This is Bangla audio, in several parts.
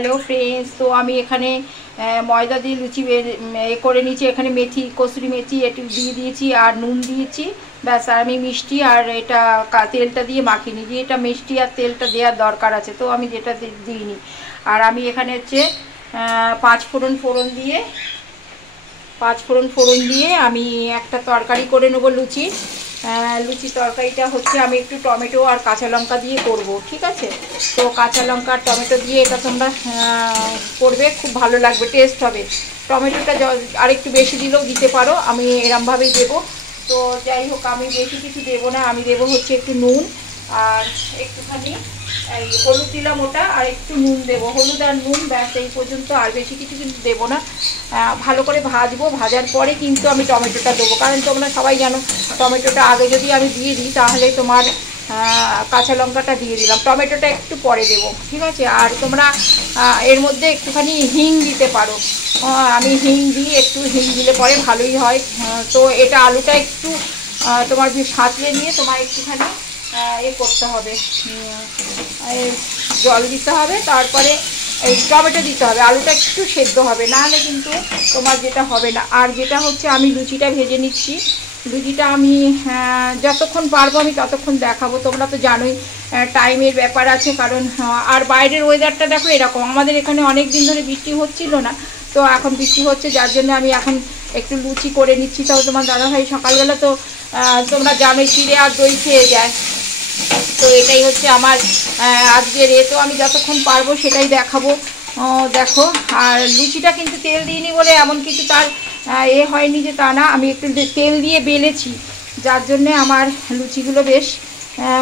হ্যালো ফ্রেন্ডস, তো আমি এখানে ময়দা দিয়ে লুচি করে নিয়েছি। এখানে মেথি, কসুরি মেথি একটু দিয়ে দিয়েছি আর নুন দিয়েছি, ব্যাস। আর আমি মিষ্টি আর এটা তেলটা দিয়ে মাখিয়ে নিয়েছি। এটা মিষ্টি আর তেলটা দেওয়ার দরকার আছে, তো আমি যেটা দিইনি। আর আমি এখানে হচ্ছে পাঁচ ফোড়ন দিয়ে আমি একটা তরকারি করে নেবো লুচি তরকারিটা হচ্ছে আমি একটু টমেটো আর কাঁচা লঙ্কা দিয়ে করব, ঠিক আছে? তো কাঁচা লঙ্কা আর টমেটো দিয়ে এটা তোমরা করবে, খুব ভালো লাগবে, টেস্ট হবে। টমেটোটা আরেকটু বেশি দিলেও দিতে পারো, আমি এরমভাবেই দেবো। তো যাই হোক, আমি বেশি কিছু দেবো না, আমি দেবো হচ্ছে একটু নুন আর একটুখানি এই হলুদ দিলাম ওটা, আর একটু নুন দেবো, হলুদ আর নুন, ব্যাস এই পর্যন্ত। আর বেশি কিছু কিন্তু দেবো না। ভালো করে ভাজবো, ভাজার পরে কিন্তু আমি টমেটোটা দেবো, কারণ তোমরা সবাই জানো টমেটোটা আগে যদি আমি দিয়ে দিই তাহলে তোমার কাঁচা লঙ্কাটা দিয়ে দিলাম, টমেটোটা একটু পরে দেবো, ঠিক আছে? আর তোমরা এর মধ্যে একটুখানি হিং দিতে পারো। আমি হিং দিই, একটু হিং দিলে পরে ভালোই হয়। তো এটা আলুটা একটু তোমার সাঁতলে নিয়ে তোমার একটুখানি করতে হবে, জল দিতে হবে, তারপরে এই টমেটো দিতে হবে, আলুটা একটু সেদ্ধ হবে, নাহলে কিন্তু তোমার যেটা হবে না। আর যেটা হচ্ছে আমি লুচিটা ভেজে নিচ্ছি, লুচিটা আমি যতক্ষণ পারবো আমি ততক্ষণ দেখাবো। তোমরা তো জানোই টাইমের ব্যাপার আছে, কারণ আর বাইরের ওয়েদারটা দেখো এরকম। আমাদের এখানে অনেক দিন ধরে বৃষ্টি হচ্ছিল না, তো এখন বৃষ্টি হচ্ছে, যার জন্য আমি এখন একটু লুচি করে নিচ্ছি। তাও তোমার দাদাভাই সকালবেলা তো তোমরা জানোই চিড়ে আর দই খেয়ে যায়, তো এটাই হচ্ছে আমার আজকের তো আমি যতক্ষণ পারবো সেটাই দেখাবো। দেখো, আর লুচিটা কিন্তু তেল দিইনি বলে এমন কিছু তার হয়নি যে তা না, আমি একটু তেল দিয়ে বেলেছি, যার জন্যে আমার লুচিগুলো বেশ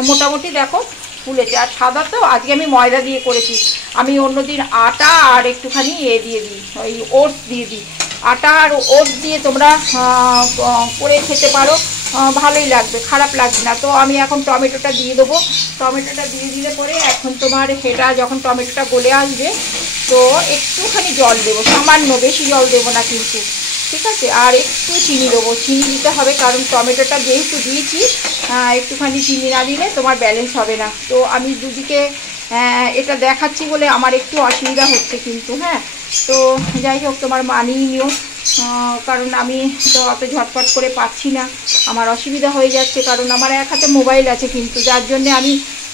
মোটামুটি দেখো ফুলেছে। আর সাদা তো আজকে আমি ময়দা দিয়ে করেছি, আমি অন্যদিন আটা আর একটুখানি দিয়ে দিই, ওই ওটস দিয়ে দিই। আটা আর ওটস দিয়ে তোমরা করে খেতে পারো, ভালোই লাগবে, খারাপ লাগবে না। তো আমি এখন টমেটোটা দিয়ে দেবো, টমেটোটা দিয়ে দিলে পরে এখন তোমার এটা যখন টমেটোটা গলে আসবে তো একটুখানি জল দেবো, সামান্য, বেশি জল দেবো না কিন্তু, ঠিক আছে? আর একটু চিনি দেবো, চিনি দিতে হবে, কারণ টমেটোটা যেহেতু দিয়েছি, একটুখানি চিনি না দিলে তোমার ব্যালেন্স হবে না। তো আমি দুদিকে এটা দেখাচ্ছি বলে আমার একটু অসুবিধা হচ্ছে কিন্তু, হ্যাঁ। তো যাই হোক, তোমার মানিয়ে নিও, কারণ আমি তো অত ঝটপট করে পাচ্ছি না, আমার অসুবিধা হয়ে যাচ্ছে, কারণ আমার এক হাতে মোবাইল আছে কিন্তু, যার জন্যে আমি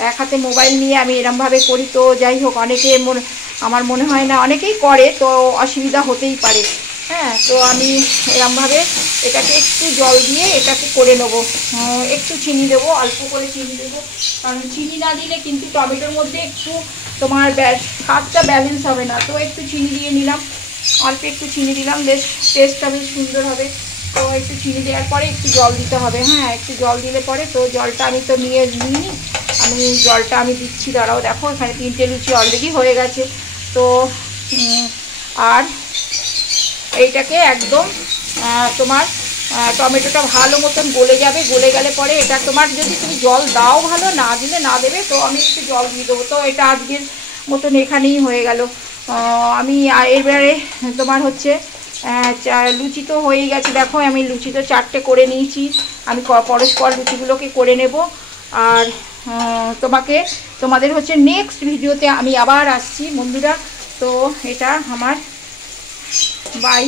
এক হাতে মোবাইল নিয়ে আমি এরমভাবে করি। তো যাই হোক, আমার মনে হয় না অনেকেই করে, তো অসুবিধা হতেই পারে, হ্যাঁ। তো আমি এরমভাবে এটাকে একটু জল দিয়ে এটাকে করে নেবো, একটু চিনি দেবো, অল্প করে চিনি দেবো, কারণ চিনি না দিলে কিন্তু টমেটোর মধ্যে একটু তোমার স্বাদটা ব্যালেন্স হবে না। তো একটু চিনি দিয়ে নিলাম, অল্প একটু চিনি দিলাম, বেশ টেস্টটা বেশ সুন্দর হবে। তো একটু চিনি দেওয়ার পরে একটু জল দিতে হবে, হ্যাঁ, একটু জল দিলে পরে, তো জলটা আমি তো নিইনি, আমি জলটা আমি দিচ্ছি, দাঁড়াও। দেখো এখানে 3টে লুচি অলরেডি হয়ে গেছে। তো আর এইটাকে একদম তোমার টমেটোটা ভালো মতন গলে যাবে, গলে গেলে পরে এটা তোমার যদি তুমি জল দাও ভালো, না দিলে না দেবে, তো আমি একটু জল দিয়ে দেবো। তো এটা আজকের মতন এখানেই হয়ে গেল। আমি এবারে তোমার হচ্ছে লুচি তো হয়েই গেছে, দেখো আমি লুচি তো 4টে করে নিয়েছি, আমি পরস্পর লুচিগুলোকে করে নেব। আর তোমাদের হচ্ছে নেক্সট ভিডিওতে আমি আবার আসছি বন্ধুরা। তো এটা আমার বাই।